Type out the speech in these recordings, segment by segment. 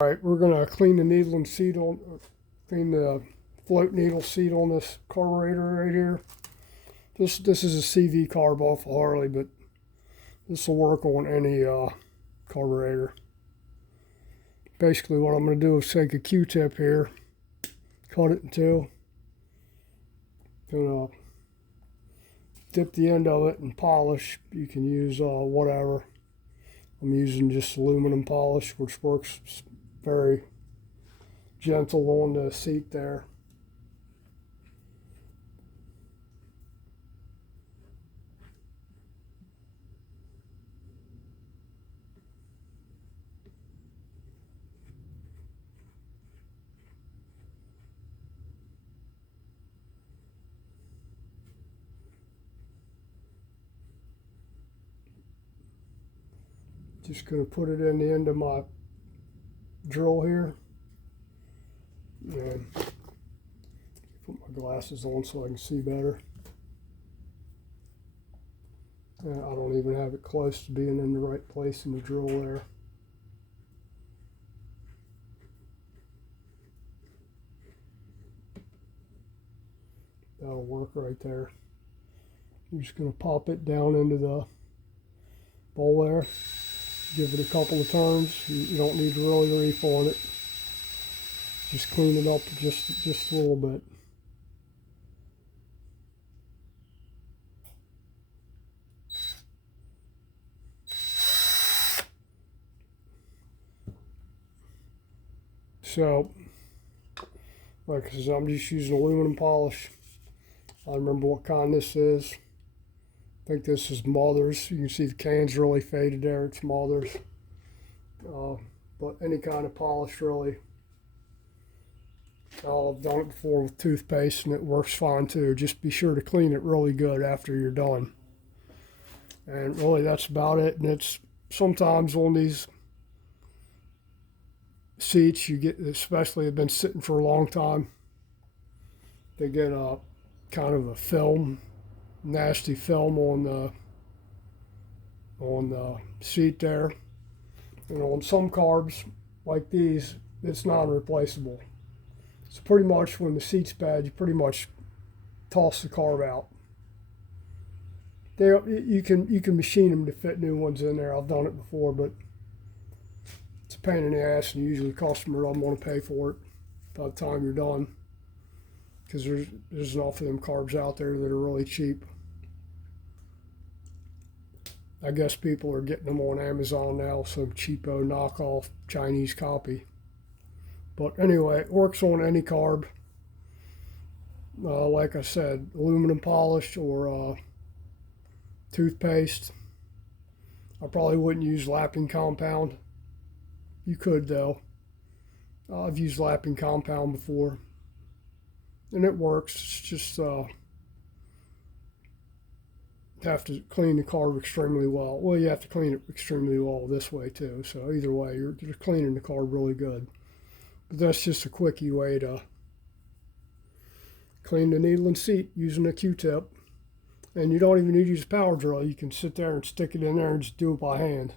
All right, we're gonna clean the needle and seat on, clean the float needle seat on this carburetor right here. This is a CV carb off of Harley, but this will work on any carburetor. Basically, what I'm gonna do is take a Q-tip here, cut it in two, gonna dip the end of it and polish. You can use whatever. I'm using just aluminum polish, which works very gentle on the seat there. Just going to put it in the end of my drill here. And put my glasses on so I can see better. And I don't even have it close to being in the right place in the drill there. That'll work right there. I'm just going to pop it down into the bowl there. Give it a couple of turns. You don't need to really reef on it. Just clean it up just a little bit. So, like I said, I'm just using aluminum polish. I don't remember what kind this is. I think this is Mother's. You can see the can's really faded there. It's Mother's. But any kind of polish, really. I've done it before with toothpaste, and it works fine too. Just be sure to clean it really good after you're done. And really, that's about it. And it's sometimes on these seats, you get, especially have been sitting for a long time, they get a kind of a film, nasty film on the seat there. And on some carbs like these, it's non-replaceable. So pretty much when the seat's bad, you pretty much toss the carb out. You can machine them to fit new ones in there. I've done it before, but it's a pain in the ass, and usually the customer doesn't want to pay for it by the time you're done, because there's enough of them carbs out there that are really cheap. I guess people are getting them on Amazon now, some cheapo knockoff Chinese copy. But anyway, it works on any carb. Like I said, aluminum polish or toothpaste. I probably wouldn't use lapping compound. You could though. I've used lapping compound before, and it works. It's just have to clean the carb extremely well. Well, you have to clean it extremely well this way too. So either way, you're cleaning the carb really good. But that's just a quickie way to clean the needle and seat using a Q-tip. And you don't even need to use a power drill. You can sit there and stick it in there and just do it by hand.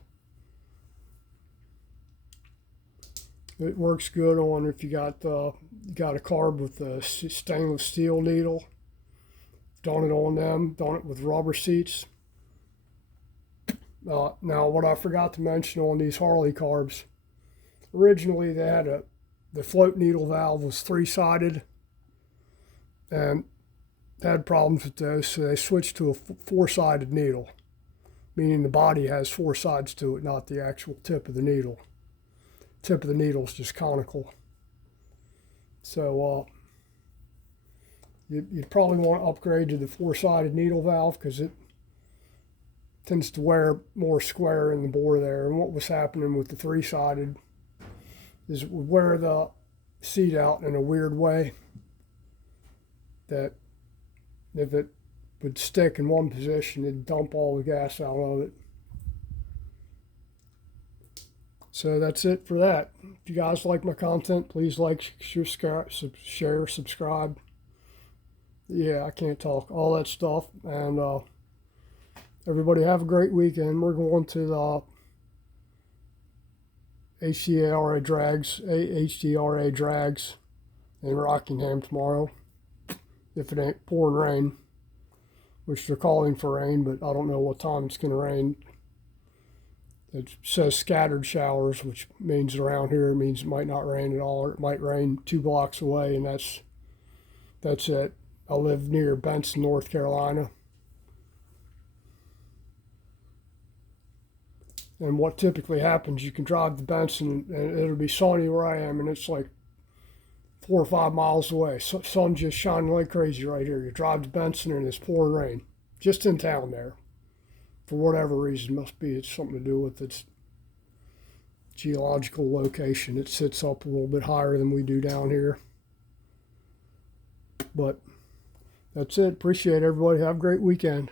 It works good on if you got a carb with a stainless steel needle. Done it on them. Done it with rubber seats. Now, what I forgot to mention on these Harley carbs, originally they had the float needle valve was three-sided, and they had problems with those, so they switched to a four-sided needle, meaning the body has four sides to it, not the actual tip of the needle. Tip of the needle is just conical. So you'd probably want to upgrade to the four-sided needle valve, because it tends to wear more square in the bore there. And what was happening with the three-sided is it would wear the seat out in a weird way, that if it would stick in one position, it'd dump all the gas out of it. So that's it for that. If you guys like my content, please like, share, subscribe. Yeah, I can't talk. All that stuff. And everybody have a great weekend. We're going to the HDRA drags in Rockingham tomorrow, if it ain't pouring rain, which they're calling for rain, but I don't know what time it's going to rain. It says scattered showers, which means around here it means it might not rain at all, or it might rain 2 blocks away, and that's it. I live near Benson, North Carolina. And what typically happens, you can drive to Benson and it'll be sunny where I am, and it's like 4 or 5 miles away. Sun just shining like crazy right here. You drive to Benson and it's pouring rain, just in town there. For whatever reason, it's something to do with its geological location. It sits up a little bit higher than we do down here. But that's it. Appreciate everybody. Have a great weekend.